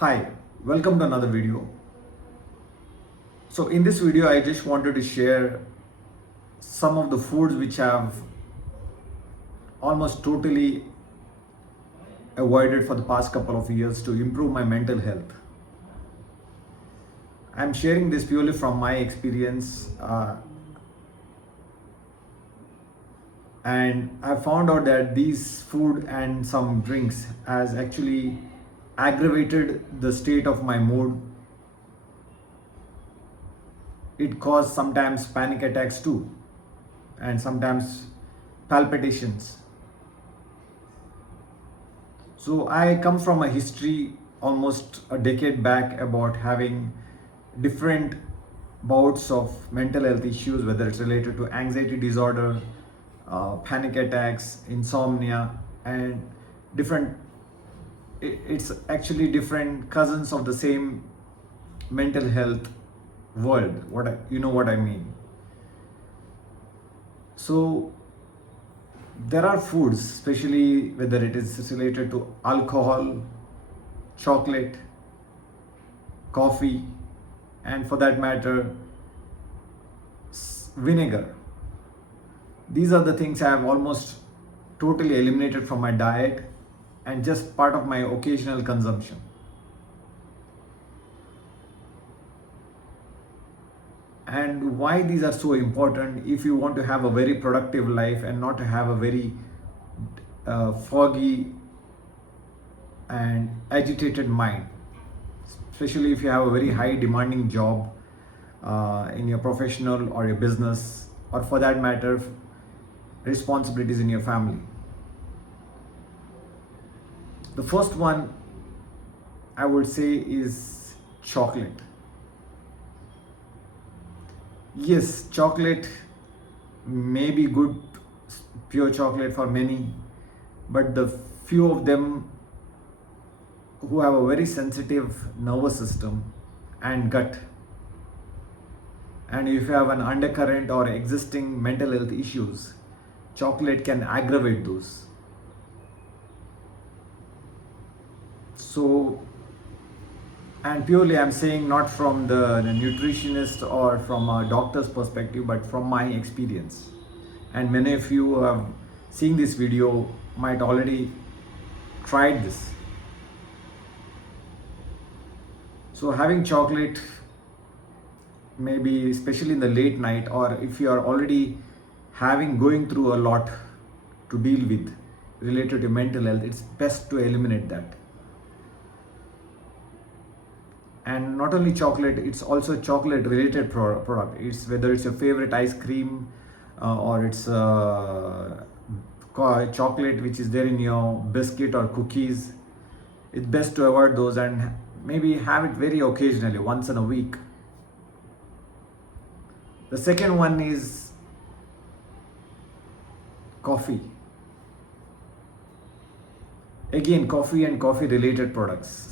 Hi, welcome to another video. So in this video I just wanted to share some of the foods which have almost totally avoided for the past couple of years to improve my mental health. I'm sharing this purely from my experience, and I found out that these food and some drinks has actually aggravated the state of my mood. It caused sometimes panic attacks too, and sometimes palpitations. So I come from a history almost a decade back about having different bouts of mental health issues, whether it's related to anxiety disorder, panic attacks, insomnia, and different. It's actually different cousins of the same mental health world. You know what I mean? So there are foods, especially whether it is related to alcohol, chocolate, coffee, and for that matter, vinegar. These are the things I have almost totally eliminated from my diet and just part of my occasional consumption. And why these are so important if you want to have a very productive life and not to have a very foggy and agitated mind, especially if you have a very high demanding job in your professional or your business, or for that matter responsibilities in your family. The first one I would say is chocolate. Yes, chocolate may be good, pure chocolate for many, but the few of them who have a very sensitive nervous system and gut, and if you have an undercurrent or existing mental health issues, chocolate can aggravate those. So, and purely I'm saying not from the nutritionist or from a doctor's perspective, but from my experience. And many of you who have seen this video might already tried this. So having chocolate, maybe especially in the late night, or if you are already going through a lot to deal with related to mental health, it's best to eliminate that. And not only chocolate, it's also chocolate related product. It's whether it's your favorite ice cream, or it's chocolate which is there in your biscuit or cookies. It's best to avoid those and maybe have it very occasionally, once in a week. The second one is coffee. Again, coffee and coffee related products.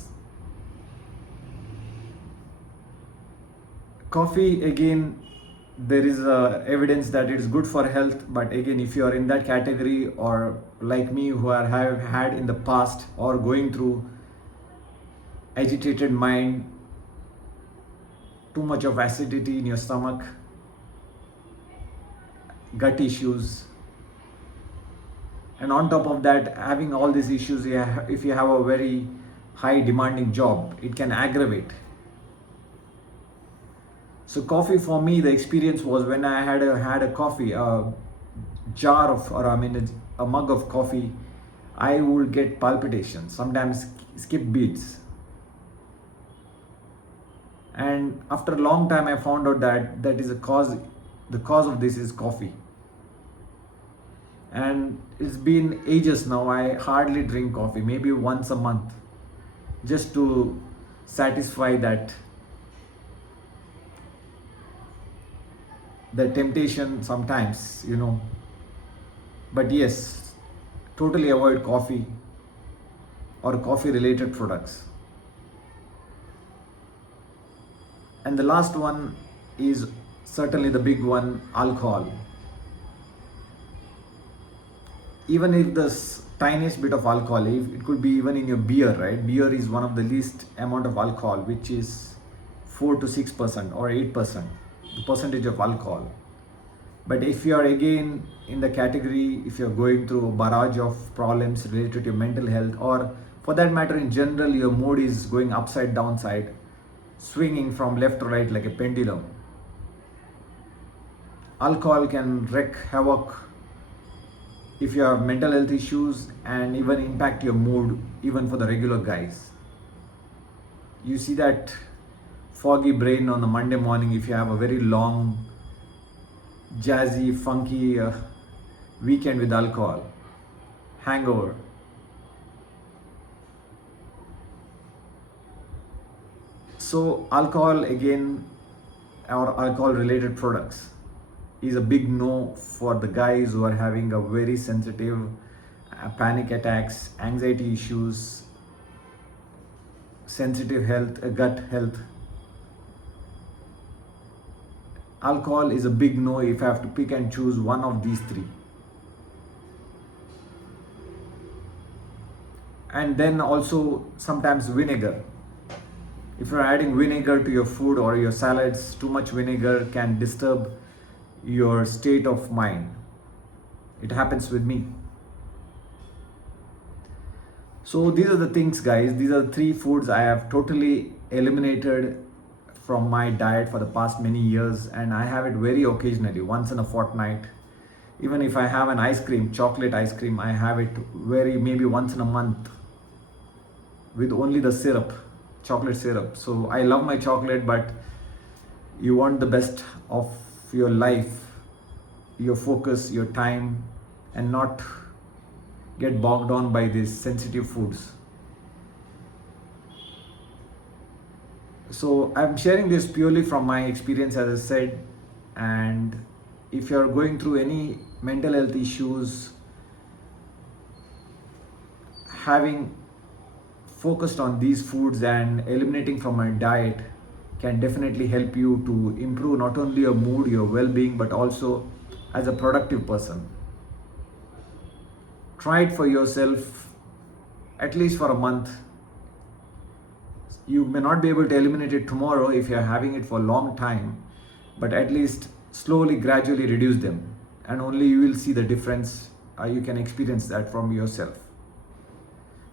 Coffee, again, there is evidence that it is good for health, but again, if you are in that category or like me who have had in the past or going through agitated mind, too much of acidity in your stomach, gut issues, and on top of that having all these issues, if you have a very high demanding job, it can aggravate. So coffee, for me, the experience was when I had a coffee, a jar of, or I mean a mug of coffee, I would get palpitations, sometimes skip beats. And after a long time I found out that the cause of this is coffee. And it's been ages now, I hardly drink coffee, maybe once a month, just to satisfy the temptation sometimes, but yes, totally avoid coffee or coffee related products. And the last one is certainly the big one, alcohol. Even if this tiniest bit of alcohol. It could be even in your beer, right? Beer is one of the least amount of alcohol, which is 4 to 6% or 8%, the percentage of alcohol. But if you are again in the category, if you're going through a barrage of problems related to your mental health, or for that matter in general, your mood is going upside downside, swinging from left to right like a pendulum, alcohol can wreak havoc if you have mental health issues and even impact your mood even for the regular guys. You see that foggy brain on the Monday morning if you have a very long, jazzy, funky weekend with alcohol, hangover. So alcohol again, or alcohol related products, is a big no for the guys who are having a very sensitive panic attacks, anxiety issues, sensitive health, gut health. Alcohol is a big no if I have to pick and choose one of these three. And then also sometimes vinegar. If you're adding vinegar to your food or your salads, too much vinegar can disturb your state of mind. It happens with me. So these are the things, guys. These are the three foods I have totally eliminated from my diet for the past many years, and I have it very occasionally, once in a fortnight. Even if I have an ice cream, chocolate ice cream, I have it maybe once in a month with only the syrup, chocolate syrup. So I love my chocolate, but you want the best of your life, your focus, your time, and not get bogged down by these sensitive foods. So I'm sharing this purely from my experience, as I said. And if you're going through any mental health issues, having focused on these foods and eliminating from my diet can definitely help you to improve not only your mood, your well-being, but also as a productive person. Try it for yourself at least for a month. You may not be able to eliminate it tomorrow if you're having it for a long time, but at least slowly, gradually reduce them, and only you will see the difference. You can experience that from yourself.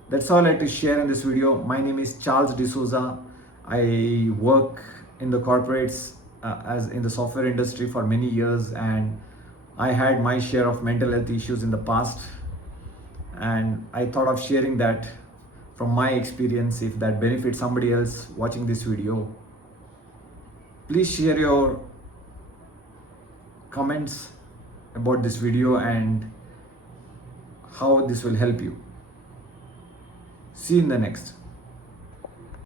That's all I had to share in this video. My name is Charles D'Souza. I work in the corporates as in the software industry for many years, and I had my share of mental health issues in the past, and I thought of sharing that from my experience. If that benefits somebody else watching this video, please share your comments about this video and how this will help you. See you in the next.